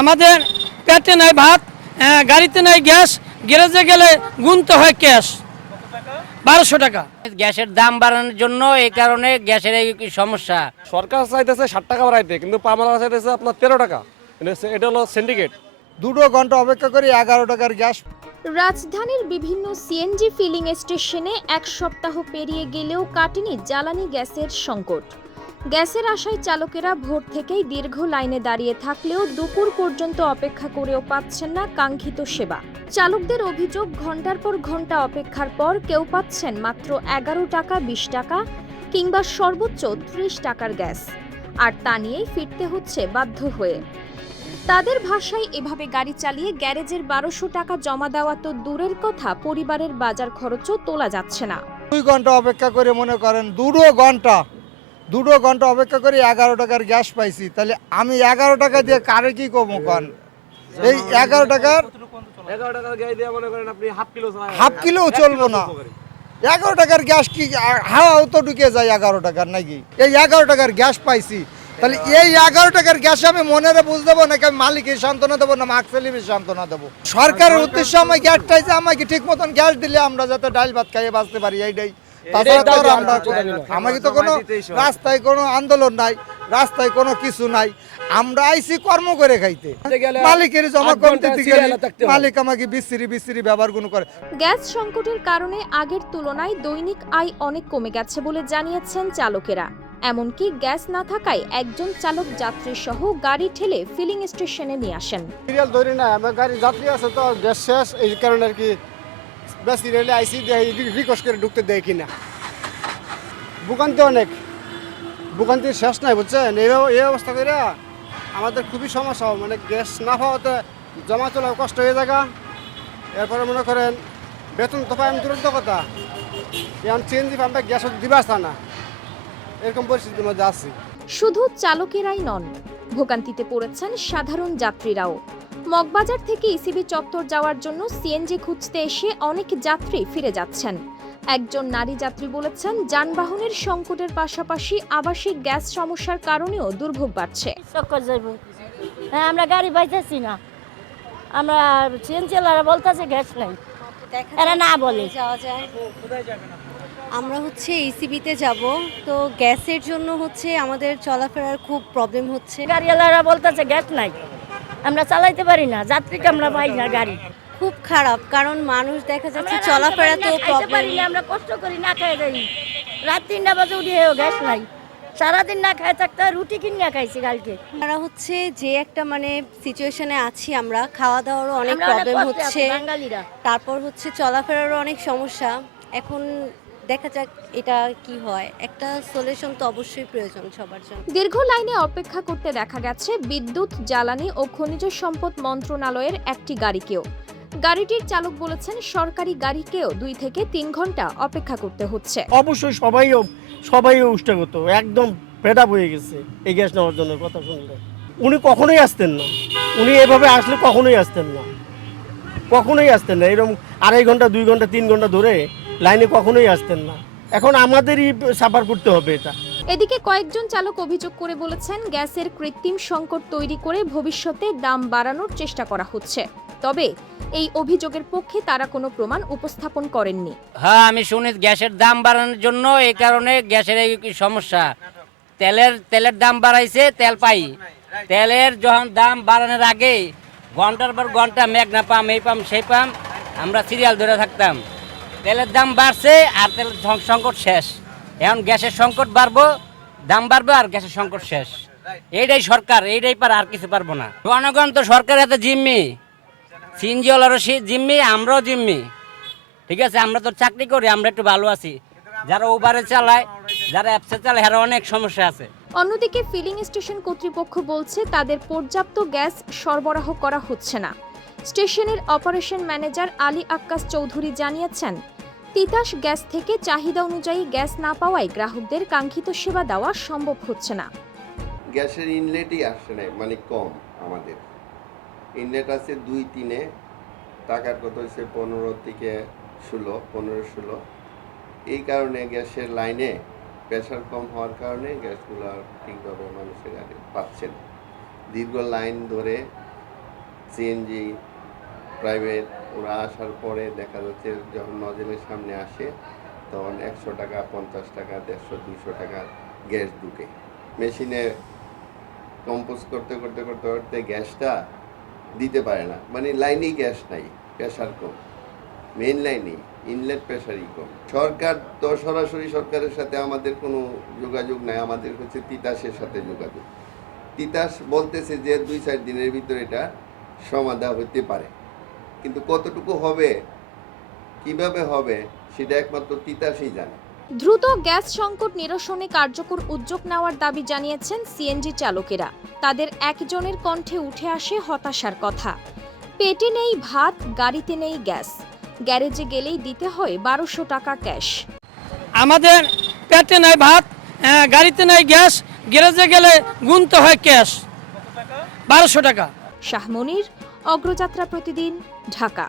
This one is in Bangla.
আমাদের পেটে নাই ভাত, গাড়িতে নাই গ্যাস, গ্যারেজে গেলে গুনতে হয় ক্যাশ 1200 টাকা। গ্যাসের দাম বাড়ানোর জন্য এই কারণে গ্যাসের এই সমস্যা। সরকার চাইতেছে 60 টাকা বাড়াইতে, কিন্তু পামালা চাইতেছে আপনার 13 টাকা। এটা হলো সিন্ডিকেট। 2 ঘন্টা অপেক্ষা করি 11 টাকার গ্যাস। রাজধানীর বিভিন্ন সিএনজি ফিলিং স্টেশনে এক সপ্তাহ পেরিয়ে গেলেও কাটেনি জ্বালানি গ্যাসের সংকট। গ্যাসের আশায় চালকেরা ভোর থেকেই দীর্ঘ লাইনে দাঁড়িয়ে থাকলেও দুপুর পর্যন্ত অপেক্ষা করেও পাচ্ছেন না কাঙ্ক্ষিত সেবা। চালকদের অভিযোগ, ঘন্টার পর ঘন্টা অপেক্ষার পর কেউ পাচ্ছেন মাত্র 11 টাকা, 20 টাকা কিংবা সর্বোচ্চ 30 টাকার গ্যাস, আর তা নিয়েই ফিরতে হচ্ছে বাধ্য হয়ে। তাদের ভাষায়, এভাবে গাড়ি চালিয়ে গ্যারেজের 1200 টাকা জমা দেওয়া তো দূরের কথা, পরিবারের বাজার খরচও তোলা যাচ্ছে না। 2 ঘন্টা অপেক্ষা করে মনে করেন 2 ঘন্টা অপেক্ষা করে 11 টাকার গ্যাস পাইছি, তাহলে আমি 11 টাকা দিয়ে কারে কি কমো কন? এই 11 টাকার 11 টাকার গাড়ি দিয়ে মনে করেন আপনি হাফ কিলো চলবো না। 11 টাকার গ্যাস কি হাওয়াও তো ঢুকে যায় 11 টাকার নাকি? এই 11 টাকার গ্যাস পাইছি, তাহলে এই 11 টাকার গ্যাস আমি মনেরে বুঝ দেবো নাকি আমি মালিকের সান্ত্বনা দেবো না মাকসেলিমের সান্ত্বনা দেবো? সরকারের উদ্দেশ্য আমার গ্যাসটাই যে আমাকে ঠিক মতন গ্যাস দিলে আমরা যাতে ডাল ভাত খাইয়ে বাঁচতে পারি, এইটাই। তাছাড়া তো আর আমরা আমাকে তো কোনো রাস্তায় কোনো আন্দোলন নাই, রাস্তায় কোনো কিছু নাই, আমরা আইসি কর্ম করে খাইতে। মালিকের জমা করতে গেলে মালিক আমাকে বিশ্রী ব্যবহার গুলো করে। গ্যাস সংকটের কারণে আগের তুলনায় দৈনিক আয় অনেক কমে গেছে বলে জানিয়েছেন চালকেরা। এমনকি গ্যাস না থাকায় একজন চালক যাত্রী সহ গাড়ি ঠেলে ফিলিং স্টেশনে নিয়ে আসেন। সিরিয়াল ধরি না, আমার গাড়ি যাত্রী আছে তো গ্যাস শেষ, এই কারণে আর কি বেশি রেলে আইসি রিকোয়েস্ট করে ঢুকতে দেয় কিনা। ভোগান্তি অনেক, ভোগান্তি শেষ নাই বুঝছেন। এই অবস্থা করে আমাদের খুবই সমস্যা, মানে গ্যাস না পাওয়াতে জমা তোলা কষ্ট হয়ে যায়। এরপরে মনে করেন বেতন তো পাই তুরন্ত কথা, এখন সিএনজি পাম্পে গ্যাস দিবে আসা না, এরকম পরিস্থিতির মধ্যে আছি। শুধু চালকেরাই নন, ভোগান্তিতে পড়েছেন সাধারণ যাত্রীরাও। মগবাজার থেকে ইসিবি চত্বর যাওয়ার জন্য সিএনজি খুঁজতে এসে অনেক যাত্রী ফিরে যাচ্ছেন। একজন নারী যাত্রী বলেছেন, যানবাহনের সংকটের পাশাপাশি আবাসিক গ্যাস সমস্যার কারণেও দুর্ভোগ বাড়ছে। হ্যাঁ, আমরা গাড়ি পাইতেছি না, আমরা সিএনজিওয়ালারা বলতেছে গ্যাস নাই, এরা না বলে যাওয়া যায়। আমরা ইসিবিতে যাব, তো গ্যাসের জন্য আমাদের চলাফেরার খুব প্রবলেম হচ্ছে। গাড়িওয়ালারা বলতেছে গ্যাস নাই, আমরা চালাইতে পারি না, যাত্রীকে আমরা পাই না গাড়ি। খুব খারাপ, কারণ মানুষ দেখা যাচ্ছে চলাফেরা তো প্রবলেম। আমরা কষ্ট করি, না খেয়ে যাই, রাত 3টা বাজে উঠে গ্যাস নাই, সারাদিন না খায় থাকতে রুটি কিনে খাইছি কালকে। আমরা যে একটা মানে সিচুয়েশনে আছি, আমরা খাওয়া দাওয়ারও অনেক প্রবলেম হচ্ছে, তারপর চলাফেরারও অনেক সমস্যা। এখন দেখা যাক এটা কি হয়, একটা সলিউশন তো অবশ্যই প্রয়োজন সবার জন্য। দীর্ঘ লাইনে অপেক্ষা করতে দেখা গেছে বিদ্যুৎ, জ্বালানি ও খনিজ সম্পদ মন্ত্রণালয়ের একটি গাড়িকেও। গাড়িটির চালক বলেছেন, সরকারি গাড়িকেও 2 থেকে 3 ঘন্টা অপেক্ষা করতে হচ্ছে। অবশ্যই সবাই উষ্টাগত, একদম ফেড আপ হয়ে গেছে এই গ্যাস নেওয়ার জন্য। কথা শুনলে উনি কখনোই আসতেন না, উনি এভাবে আসলে কখনোই আসতেন না, এরকম 2.5 ঘন্টা 2 ঘন্টা 3 ঘন্টা ধরে লাইনে কখনোই আসতেন না। এখন আমাদেরই সাফার করতে হবে এটা। এদিকে কয়েকজন চালক অভিযোগ করে বলেছেন, গ্যাসের কৃত্রিম সংকট তৈরি করে ভবিষ্যতে দাম বাড়ানোর চেষ্টা করা হচ্ছে। তবে এই অভিযোগের পক্ষে তারা কোনো প্রমাণ উপস্থাপন করেননি। হ্যাঁ, আমি শুনি গ্যাসের দাম বাড়ানোর জন্য এই কারণে গ্যাসের এই সমস্যা। তেলের দাম বাড়াইছে, তেল পাই, তেলের যখন দাম বাড়ানোর আগে ঘন্টার পর ঘন্টা মেঘনা পাম, এই পাম সেই পাম, আমরা সিরিয়াল ধরে থাকতাম। তেলের দাম বাড়ছে আর তেলের সংকট শেষ, এখন গ্যাসের সংকট বাড়বো, দাম বাড়বে আর গ্যাসের সংকট শেষ। এইটাই সরকার, এইটাই পারে, আর কিছু পারবো না। জনগণ তো সরকার এত জিম্মি, সিএনজিওয়ালারও জিম্মি, আমরাও জিম্মি। ঠিক আছে, আমরা তো চাকরি করি, আমরা একটু ভালো আছি। যারা উবারে চালায়, যারা অ্যাপসে চালায়, এরা অনেক সমস্যা আছে। অন্যদিকে ফিলিং স্টেশন কর্তৃপক্ষ বলছে, তাদের পর্যাপ্ত গ্যাস সরবরাহ করা হচ্ছে না। স্টেশনের অপারেশন ম্যানেজার আলী আক্কাস চৌধুরী জানিয়েছেন, তিতাস গ্যাস থেকে চাহিদা অনুযায়ী গ্যাস না পাওয়ায় গ্রাহকদের কাঙ্ক্ষিত সেবা দেওয়া সম্ভব হচ্ছে না। গ্যাসের ইনলেটই আসছে না, মানে কম। আমাদের ইনলেট আছে 2-3-এ, টাকার কত হচ্ছে 15 থেকে 15-16। এই কারণে গ্যাসের লাইনে প্রেশার কম হওয়ার কারণে গ্যাসগুলো ঠিকভাবে মানুষের আগে পাচ্ছে না। দীর্ঘ লাইন ধরে সিএনজি প্রাইভেট ওরা আসার পরে দেখা যাচ্ছে যখন নজেলের সামনে আসে তখন 100 টাকা 50 টাকা 150 200 টাকা গ্যাস ঢুকে মেশিনে কম্পোজ করতে করতে করতে করতে গ্যাসটা দিতে পারে না, মানে লাইনেই গ্যাস নাই, প্রেশার কম, মেইন লাইনেই ইনলেট প্রেশারই কম। সরকার তো সরাসরি সরকারের সাথে আমাদের কোনো যোগাযোগ নাই, আমাদের হচ্ছে তিতাসের সাথে যোগাযোগ। তিতাস বলতেছে যে 2-4 দিনের ভিতরে এটা সমাধা হতে পারে, কিন্তু কতটুকু হবে কিভাবে হবে সেটা একমাত্র তিতাসই জানে। দ্রুত গ্যাস সংকট নিরসনে কার্যকর উদ্যোগ নেওয়ার দাবি জানিয়েছেন সিএনজি চালকেরা। তাদের একজনের কণ্ঠে উঠে আসে হতাশার কথা। পেটে নেই ভাত, গাড়িতে নেই গ্যাস, গ্যারেজে গেলেই দিতে হয় 1200 টাকা ক্যাশ। আমাদের পেটে নাই ভাত, গাড়িতে নাই গ্যাস, গ্যারেজে গেলে গুনতে হয় ক্যাশ 1200 টাকা। শাহমনির, অগ্রযাত্রা প্রতিদিন, ঢাকা।